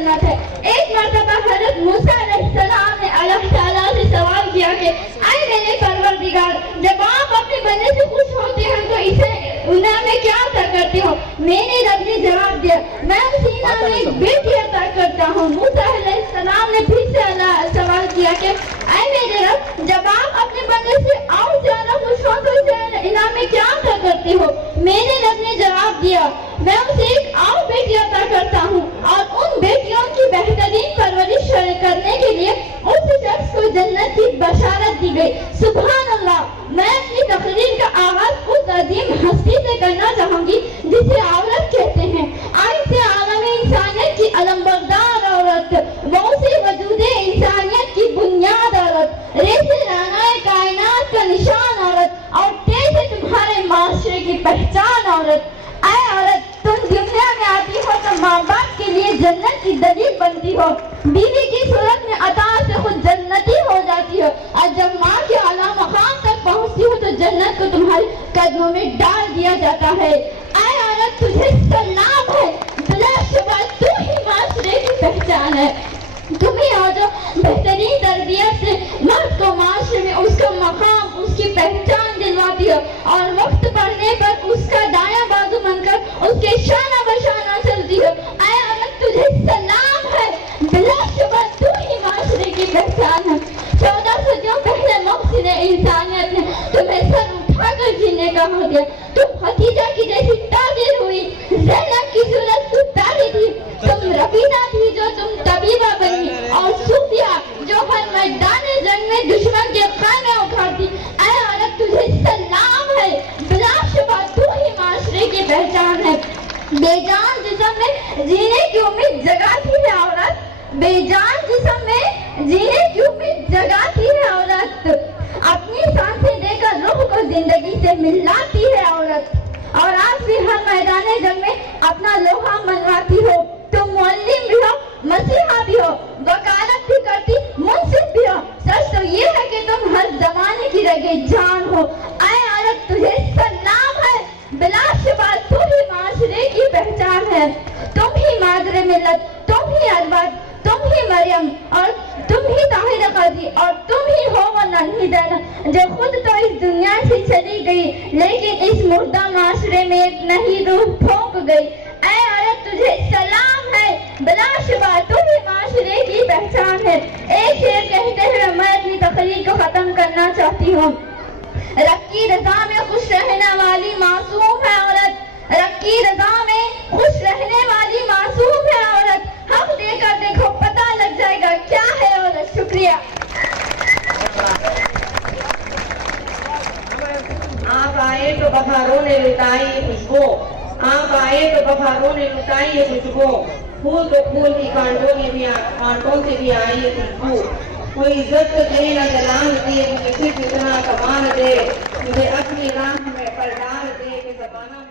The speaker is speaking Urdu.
جنت ہے۔ ایک مرتبہ حضرت موسیٰ علیہ السلام نے اللہ تعالیٰ سے سوال کیا کہ اے میرے پروردگار، جب آپ اپنے بندے سے خوش ہوتے ہیں تو اسے انہیں میں کیا عطا کرتے ہو؟ میرے رب نے جواب دیا، میں اسی نام میں ایک بیٹی عطا کرتا ہوں۔ موسیٰ علیہ السلام نے پھر سے اللہ سوال کیا کہ اے میرے رب، جب آپ اپنے بندے سے اور زیادہ خوش ہو تو اسے انعام میں کیا عطا کرتے ہو؟ میرے رب نے جواب دیا، میں اسے ایک اور بیٹی عطا کرتا ہوں، اور ان بیٹیوں کی بہترین پرورش کرنے کے لیے اس شخص کو جنت کی بشارت دی گئی۔ سبحان اللہ۔ میں اپنی تقریر کا آغاز اس عظیم ہستی سے کرنا چاہوں گی جسے عورت کہتے ہیں۔ آج سے عالم انسانیت کی علمبردار عورت، موسی وجود انسانیت کی بنیاد عورت، ریس رانائے کائنات کا نشان عورت، اور تیز تمہارے معاشرے کی پہچان عورت۔ اے عورت، تم دنیا میں آتی ہو تو ماں باپ کے لیے جنت کی دلیل بنتی ہو، بیوی کی صورت میں اطاعت سے خود جنتی ہو جاتی ہو، اور جب ماں کے اعلیٰ مقام تک پہنچتی ہو تو جنت کو تمہارے قدموں میں ڈال دیا جاتا ہے۔ اے عورت، تجھے سلام ہے، بلا شبہ تو ہی معاشرے کی پہچان ہے۔ تمہیں ہو جو بہترین تربیت سے مرد کو معاشرے میں اس کا مقام، اس کی پہچان دلواتی ہو، اور وقت پڑنے پر اس کا دایاں بازو بن کر اس کے شانہ بشانہ چلتی ہو۔ اے عورت، تجھے سلام ہے، بلا شبہ تو ہی معاشرے کی پہچان ہے۔ 14 صدیوں پہلے مقصد انسانیت نے تمہیں سر اٹھا کر جینے کا حق دیا۔ تم خدیجہ کی جیسی تعبیر ہوئی، زینب کی صورت اتاری تھی، تم رفیدہ تھی جو تم طبیبہ بنی، اور صوفیہ جو ہر میدان جنگ میں دشمن کے خیمے اکھاڑتی۔ اے عورت، تجھے سلام ہے، بلا شبہ تو ہی معاشرے کی پہچان ہے۔ بے جان جسم میں جینے کی امید جگاتی ہے عورت، بے جان جسم میں جینے کی امید جگاتی ہے عورت، اپنی سانسیں دے کر روح کو زندگی سے ملاتی ہے عورت، اور آج بھی ہر میدان جنگ میں اپنا لوہا منواتی ہو۔ تم معلم بھی ہو، مسیحا بھی ہو، وکالت بھی کرتی، منصف بھی ہو۔ سچ تو یہ ہے کہ تم ہر زمانے کی رگے جان ہو۔ اے عورت، تجھے سلام ہے، بلا شبہ تو ہی معاشرے کی پہچان ہے۔ تم ہی مادر ملت، تم ہی ارباب، تم ہی مریم، اور تم ہی طاہرہ قاضی، اور تم ہی ہو وہ ننھی زینب جو خود تو اس دنیا سے چلی گئی لیکن اس مردہ معاشرے میں ایک نئی روح پھونک گئی۔ اے عورت، تجھے سلام ہے، بلا شبہ تو ہی معاشرے کی پہچان ہے۔ ایک شعر کہتے ہوئے میں اپنی تقریر کو ختم کرنا چاہتی ہوں۔ رب کی رضا میں خوش رہنے والی معصوم ہے عورت، رب کی رضا میں خوش رہنے والی معصوم ہے عورت، حق دے کر دیکھو پتہ لگ جائے گا کیا ہے عورت۔ شکریہ۔ آپ آئے تو بہاروں نے لٹائی خوشبو، آپ آئے تو بہاروں نے لٹائی یہ خوشبو، پھول تو پھول کی کانٹوں سے بھی آئی یہ خوشبو، کوئی عزت دے نہ جلال دے، مجھے صرف اتنا کمال دے، مجھے اپنی راہ میں پلٹار دے کہ زمانہ